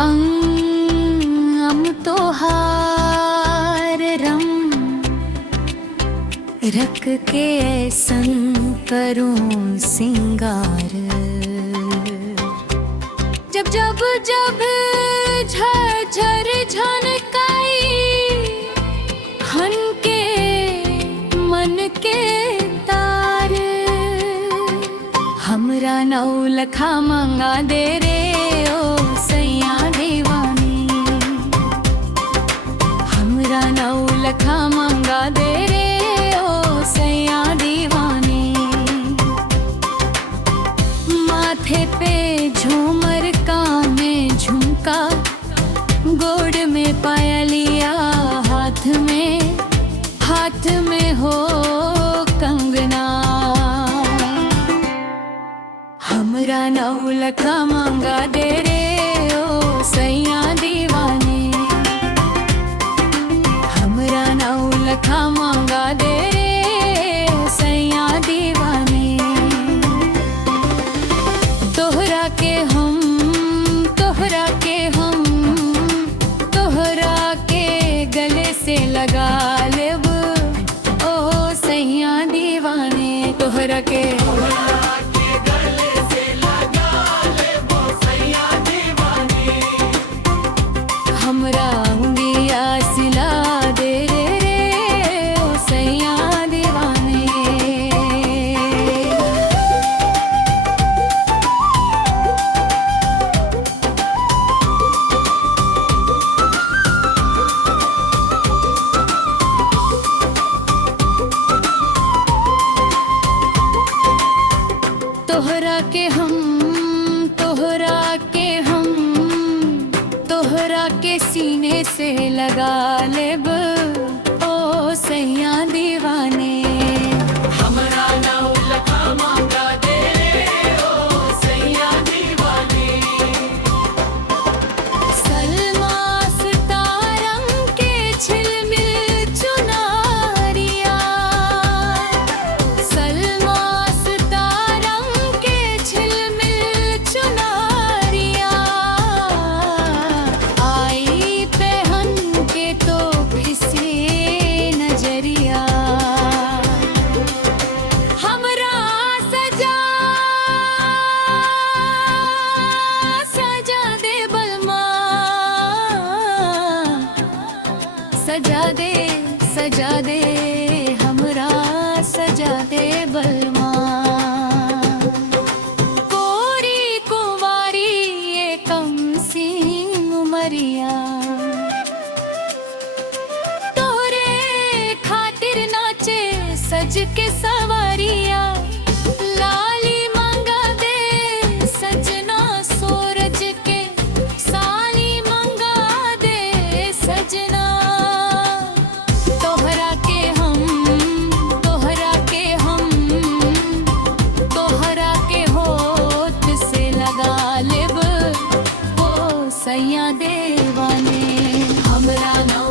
हम तोहार रम रख के ऐसन करूं सिंगार। जब जब जब झर झनकाई हन के मन के तार। हमरा नौलखा मंगा दे रे ओ सैया दीवानी। हमरा नौलखा मंगा दे रे ओ सैया दीवानी। माथे पे झूमर कान में झुमका गोड़ में पायलिया हाथ में हो कंगना। हमरा नौलखा मंगा दे रे ओ सैया दीवानी। हमरा नौलखा मंगा दे रे ओ सैया दीवानी। तोहरा के हम तोहरा के गले से लगा लेब ओ सैया दीवाने। तोहरा के गले से लगा लेब ओ सैया दीवाने। हमरा अंगिया सिला दे रे ओ सैया दीवाने। तोहरा के सीने से लगा लेब ओ सैया दीवाने। हमरा नौलखा मंगा दे रे ओ सैया दीवाने। सलमा सितारंग के झिलमिल चुनरिया। सलमा सितारंग के झिलमिल चुनरिया। आई पहन के तो फिसे नजरिया। हमरा सजा दे बलमा। सजा दे हमरा सजा दे बलमा। कोरी कुंवारी ये कम सिंह उमरिया। तोरे खातिर नाचे सज के सवारिया। लाली मंगा दे सजना सूरज के। साली मंगा दे सजना। तोहरा के होठ से लगा लेब ओ सैया दीवाने। हमरा नौ